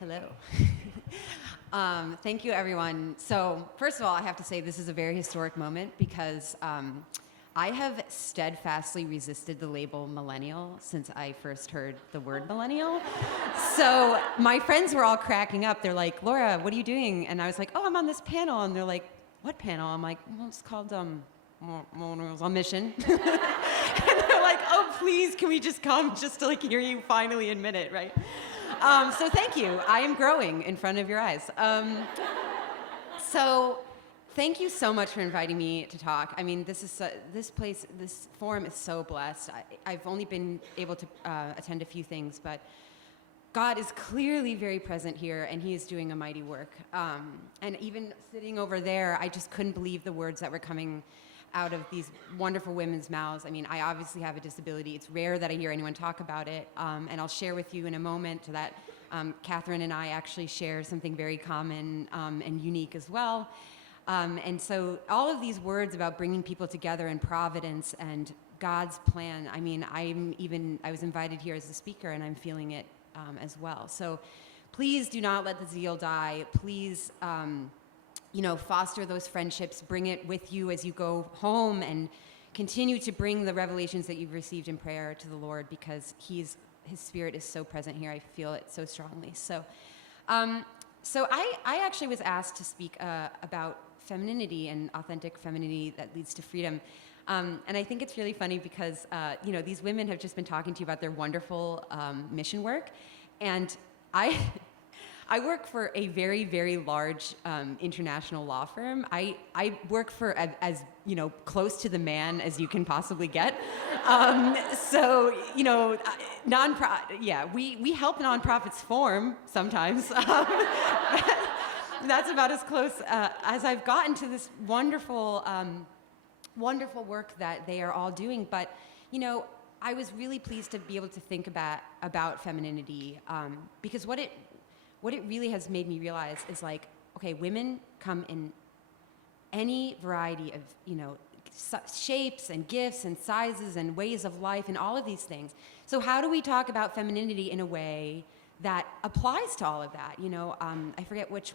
Hello. Thank you, everyone. So, first of all, I have to say this is a very historic moment because I have steadfastly resisted the label millennial since I first heard the word millennial. So, my friends were all cracking up. They're like, Laura, what are you doing? And I was like, oh, I'm on this panel. And they're like, what panel? I'm like, well, it's called Millennials on Mission. And they're like, oh, please, can we just come just to like hear you finally admit it, right? So thank you. I am growing in front of your eyes. So thank you so much for inviting me to talk. I mean, this forum is so blessed. I've only been able to attend a few things, but God is clearly very present here, and he is doing a mighty work. And even sitting over there, I just couldn't believe the words that were coming out of these wonderful women's mouths. I mean, I obviously have a disability. It's rare that I hear anyone talk about it. And I'll share with you in a moment that Catherine and I actually share something very common and unique as well. And so all of these words about bringing people together in providence and God's plan, I mean, I was invited here as a speaker, and I'm feeling it as well. So please do not let the zeal die. Please, foster those friendships, bring it with you as you go home, and continue to bring the revelations that you've received in prayer to the Lord, because his spirit is so present here. I feel it so strongly. So I actually was asked to speak about femininity and authentic femininity that leads to freedom. And I think it's really funny because, these women have just been talking to you about their wonderful mission work. And I work for a very, very large international law firm. I work for as close to the man as you can possibly get. We help nonprofits form sometimes. That's about as close as I've gotten to this wonderful work that they are all doing. But I was really pleased to be able to think about femininity because what it really has made me realize is like, okay, women come in any variety of, shapes and gifts and sizes and ways of life and all of these things. So how do we talk about femininity in a way that applies to all of that? I forget which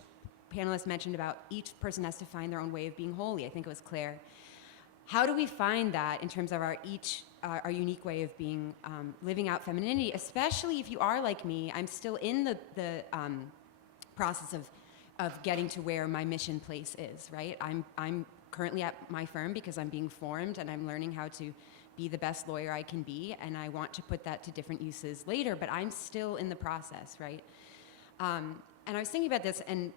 panelist mentioned about each person has to find their own way of being holy. I think it was Claire. How do we find that in terms of our unique way of being, living out femininity, especially if you are like me? I'm still in the process of getting to where my mission place is, right? I'm currently at my firm because I'm being formed and I'm learning how to be the best lawyer I can be, and I want to put that to different uses later, but I'm still in the process, right? And I was thinking about this, and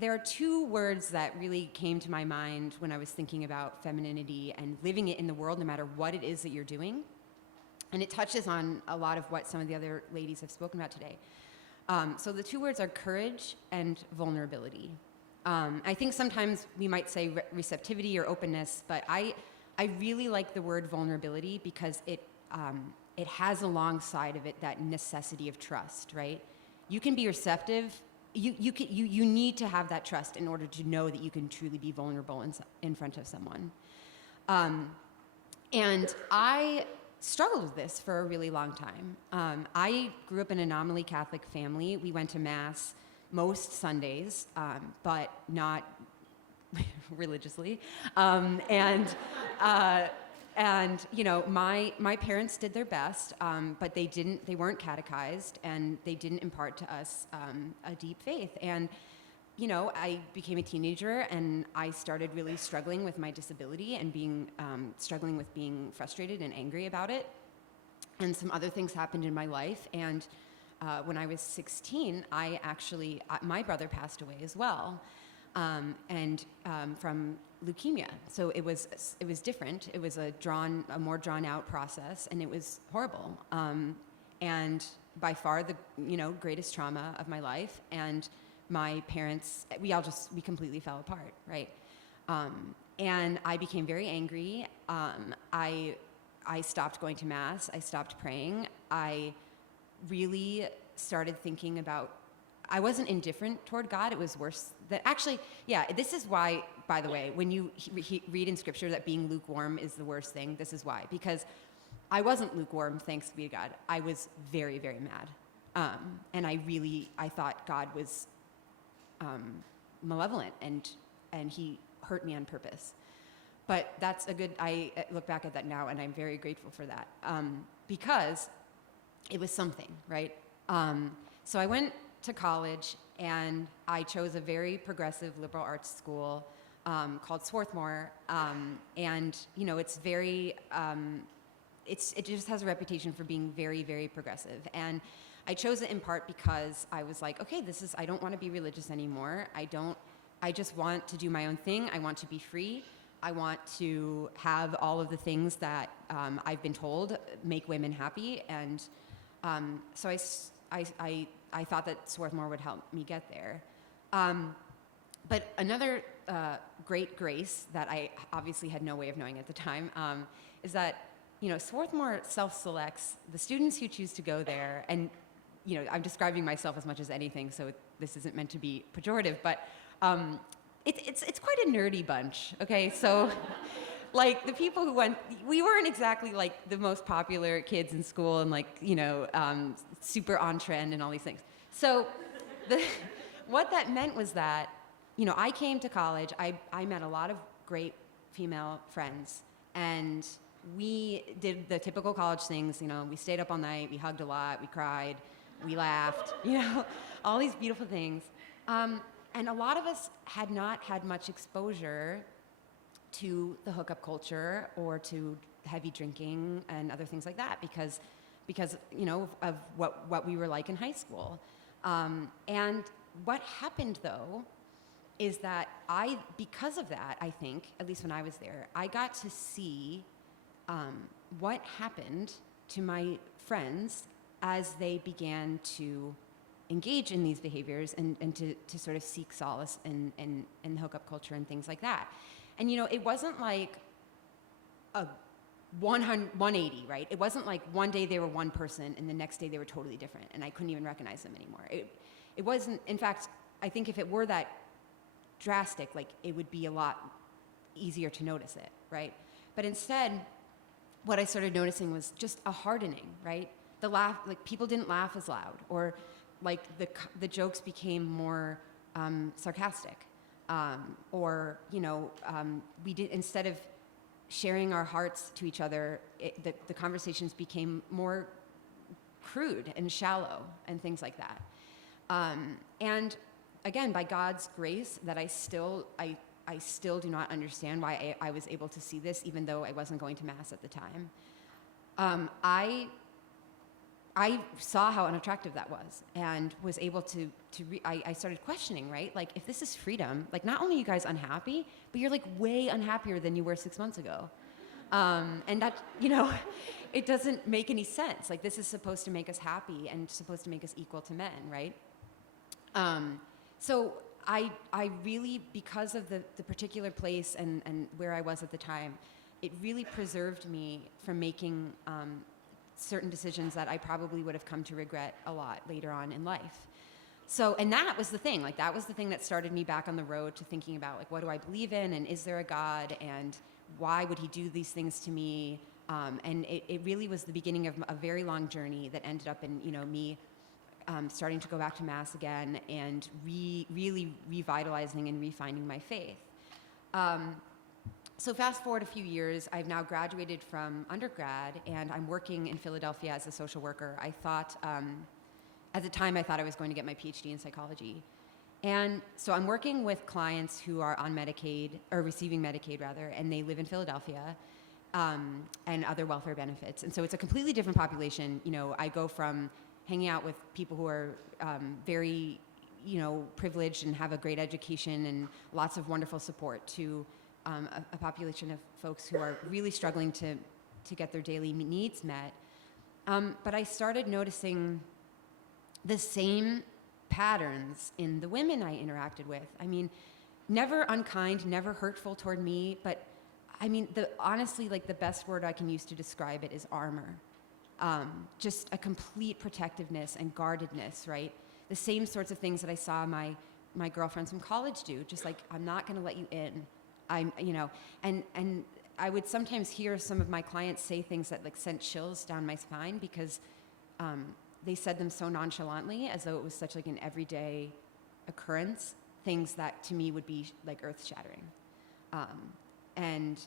there are two words that really came to my mind when I was thinking about femininity and living it in the world, no matter what it is that you're doing. And it touches on a lot of what some of the other ladies have spoken about today. So the two words are courage and vulnerability. I think sometimes we might say receptivity or openness, but I really like the word vulnerability because it has alongside of it that necessity of trust, right? You can be receptive. You need to have that trust in order to know that you can truly be vulnerable in front of someone. And I struggled with this for a really long time. I grew up in an anomaly Catholic family. We went to Mass most Sundays, but not religiously. My parents did their best, but they weren't catechized, and they didn't impart to us a deep faith. And I became a teenager, and I started really struggling with my disability and struggling with being frustrated and angry about it. And some other things happened in my life. And when I was 16, my brother passed away as well, from leukemia. So it was different. It was a more drawn out process, and it was horrible. And by far the greatest trauma of my life. And my parents, we completely fell apart, right? And I became very angry. I stopped going to Mass. I stopped praying. I really started thinking about, I wasn't indifferent toward God. It was worse. This is why, by the way, when you read in Scripture that being lukewarm is the worst thing, this is why. Because I wasn't lukewarm, thanks be to God. I was very, very mad. And I thought God was malevolent, and he hurt me on purpose. But I look back at that now, and I'm very grateful for that, because it was something, right? So I went to college, and I chose a very progressive liberal arts school called Swarthmore, and it's very, it just has a reputation for being very, very progressive. And I chose it in part because I was like, okay, I don't want to be religious anymore. I just want to do my own thing. I want to be free. I want to have all of the things that I've been told make women happy. And so I thought that Swarthmore would help me get there. But another great grace that I obviously had no way of knowing at the time is that, Swarthmore self-selects the students who choose to go there. And, I'm describing myself as much as anything, so this isn't meant to be pejorative, but it's quite a nerdy bunch, okay? So, like, the people who went, we weren't exactly, like, the most popular kids in school and, like, super on trend and all these things. So, what that meant was that, I came to college, I met a lot of great female friends, and we did the typical college things, we stayed up all night, we hugged a lot, we cried, we laughed, all these beautiful things. And a lot of us had not had much exposure to the hookup culture or to heavy drinking and other things like that because of what we were like in high school. And what happened, though, is that because of that, I think, at least when I was there, I got to see what happened to my friends as they began to engage in these behaviors and to sort of seek solace in hookup culture and things like that. And, it wasn't like a 180, right? It wasn't like one day they were one person and the next day they were totally different and I couldn't even recognize them anymore. It wasn't, in fact, I think if it were that drastic, like, it would be a lot easier to notice it, right? But instead, what I started noticing was just a hardening, right? The laugh, like, people didn't laugh as loud, or like the jokes became more sarcastic, or we did, instead of sharing our hearts to each other, the conversations became more crude and shallow and things like that. And again, by God's grace, that I still do not understand why I was able to see this, even though I wasn't going to Mass at the time. I saw how unattractive that was, and was able I started questioning, right? Like, if this is freedom, like, not only are you guys unhappy, but you're, like, way unhappier than you were 6 months ago. And that, it doesn't make any sense. Like, this is supposed to make us happy and supposed to make us equal to men, right? So I really, because of the particular place and where I was at the time, it really preserved me from making certain decisions that I probably would have come to regret a lot later on in life. So, and that was the thing, like, that was the thing that started me back on the road to thinking about, like, what do I believe in, and is there a God, and why would he do these things to me? And it really was the beginning of a very long journey that ended up in, me starting to go back to Mass again and really revitalizing and refining my faith. So fast forward a few years, I've now graduated from undergrad, and I'm working in Philadelphia as a social worker. I thought, at the time, I thought I was going to get my PhD in psychology. And so I'm working with clients who are on Medicaid, or receiving Medicaid rather, and they live in Philadelphia, and other welfare benefits. And so it's a completely different population. I go from hanging out with people who are very, privileged and have a great education and lots of wonderful support to a population of folks who are really struggling to get their daily needs met. But I started noticing the same patterns in the women I interacted with. I mean, never unkind, never hurtful toward me, but I mean, honestly, like, the best word I can use to describe it is armor. Just a complete protectiveness and guardedness, right? The same sorts of things that I saw my girlfriends from college do, just like, I'm not going to let you in. And I would sometimes hear some of my clients say things that, like, sent chills down my spine because they said them so nonchalantly, as though it was such like an everyday occurrence, things that to me would be like earth-shattering. And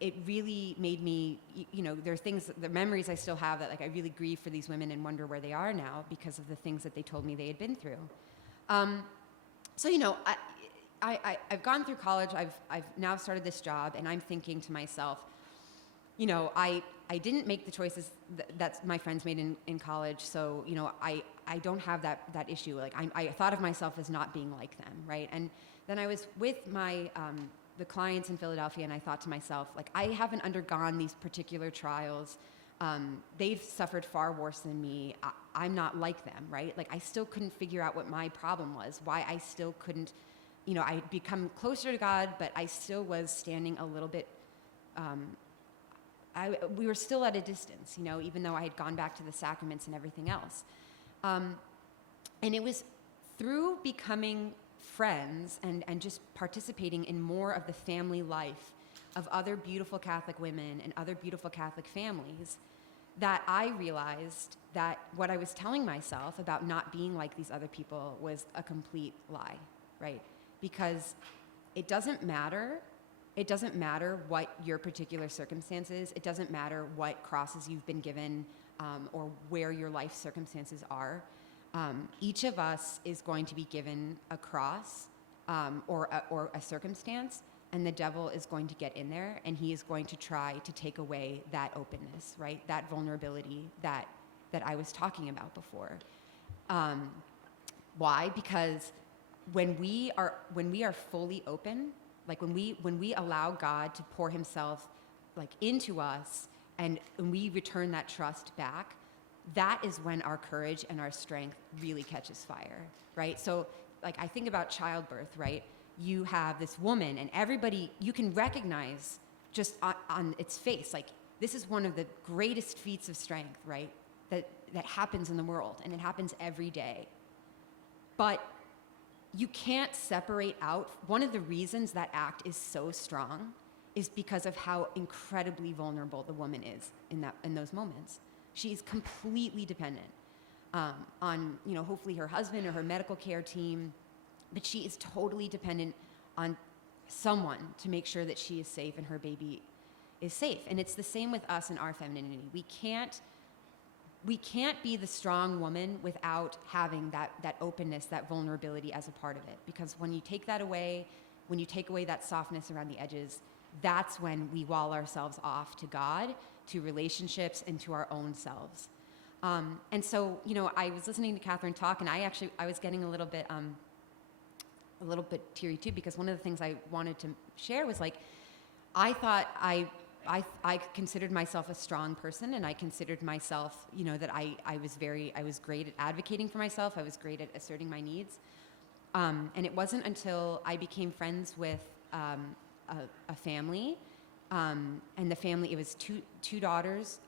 it really made me, there are things, the memories I still have that like I really grieve for these women and wonder where they are now because of the things that they told me they had been through. So, I've gone through college, I've now started this job, and I'm thinking to myself, I didn't make the choices that my friends made in college, so, I don't have that issue. Like, I thought of myself as not being like them, right? And then I was with the clients in Philadelphia, and I thought to myself, like, I haven't undergone these particular trials. They've suffered far worse than me. I'm not like them, right? Like, I still couldn't figure out what my problem was, why I still couldn't, I'd become closer to God, but I still was standing a little bit, we were still at a distance, even though I had gone back to the sacraments and everything else. And it was through becoming friends and just participating in more of the family life of other beautiful Catholic women and other beautiful Catholic families that I realized that what I was telling myself about not being like these other people was a complete lie, right? Because it doesn't matter. It doesn't matter what your particular circumstances. It doesn't matter what crosses you've been given or where your life circumstances are. Each of us is going to be given a cross or a circumstance, and the devil is going to get in there, and he is going to try to take away that openness, right? That vulnerability that I was talking about before. Why? Because when we are fully open, like when we allow God to pour himself like into us, and we return that trust back, that is when our courage and our strength really catches fire, right? So like I think about childbirth, right? You have this woman, and everybody, you can recognize just on its face, like this is one of the greatest feats of strength, right? That happens in the world, and it happens every day. But you can't separate out, one of the reasons that act is so strong is because of how incredibly vulnerable the woman is in those moments. She's completely dependent on, hopefully her husband or her medical care team, but she is totally dependent on someone to make sure that she is safe and her baby is safe. And it's the same with us and our femininity. We can't be the strong woman without having that openness, that vulnerability as a part of it. Because when you take that away, when you take away that softness around the edges, that's when we wall ourselves off to God, to relationships, and to our own selves. And so, I was listening to Catherine talk, and I was getting a little bit teary too, because one of the things I wanted to share was like, I thought I considered myself a strong person, and I considered myself, that I was great at advocating for myself. I was great at asserting my needs. And it wasn't until I became friends with a family, and the family, it was two daughters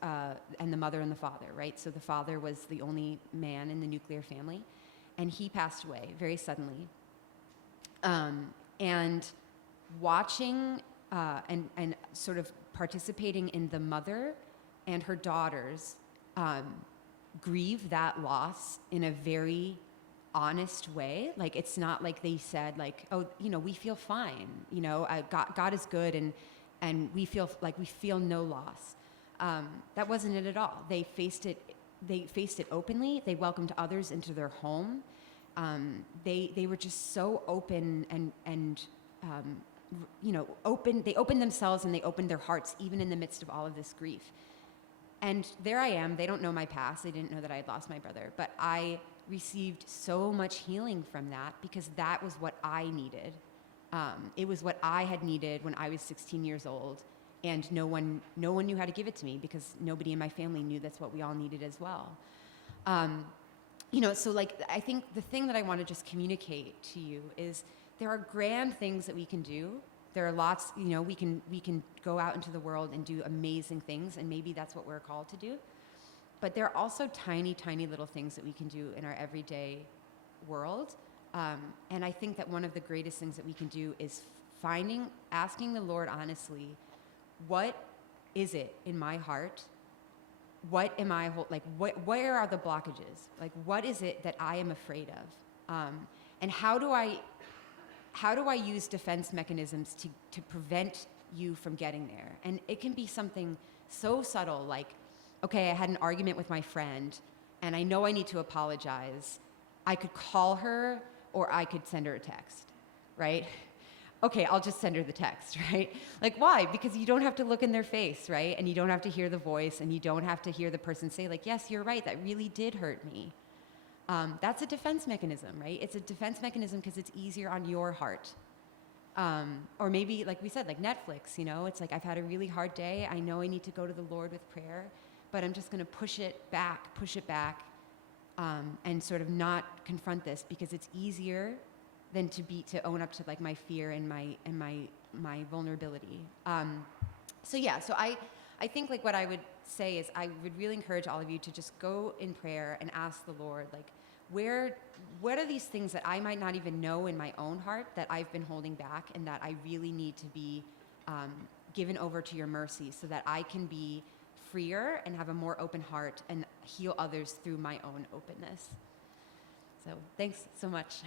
and the mother and the father, right? So the father was the only man in the nuclear family, and he passed away very suddenly. And watching and sort of participating in the mother and her daughters grieve that loss in a very honest way. Like, it's not like they said, like, oh, we feel fine. God is good, and we feel like we feel no loss. That wasn't it at all. They faced it openly. They welcomed others into their home. They were just so open and open. They opened themselves, and they opened their hearts even in the midst of all of this grief. And there I am. They don't know my past. They didn't know that I had lost my brother. But I received so much healing from that, because that was what I needed. It was what I had needed when I was 16 years old, and no one knew how to give it to me, because nobody in my family knew that's what we all needed as well. So like, I think the thing that I want to just communicate to you is there are grand things that we can do. There are lots, we can go out into the world and do amazing things, and maybe that's what we're called to do. But there are also tiny, tiny little things that we can do in our everyday world. And I think that one of the greatest things that we can do is asking the Lord honestly, what is it in my heart? what am I, where are the blockages? Like, what is it that I am afraid of? And how do I use defense mechanisms to prevent you from getting there? And it can be something so subtle, like, okay, I had an argument with my friend, and I know I need to apologize. I could call her, or I could send her a text, right? Okay, I'll just send her the text, right? Like, why? Because you don't have to look in their face, right? And you don't have to hear the voice, and you don't have to hear the person say, like, yes, you're right, that really did hurt me. That's a defense mechanism, right? It's a defense mechanism because it's easier on your heart. Or maybe, like we said, like Netflix, it's like, I've had a really hard day. I know I need to go to the Lord with prayer, but I'm just going to push it back, and sort of not confront this because it's easier than to own up to like my fear and my vulnerability. So I think like what I would say is I would really encourage all of you to just go in prayer and ask the Lord, like, what are these things that I might not even know in my own heart that I've been holding back and that I really need to be given over to your mercy so that I can be freer and have a more open heart and heal others through my own openness. So thanks so much.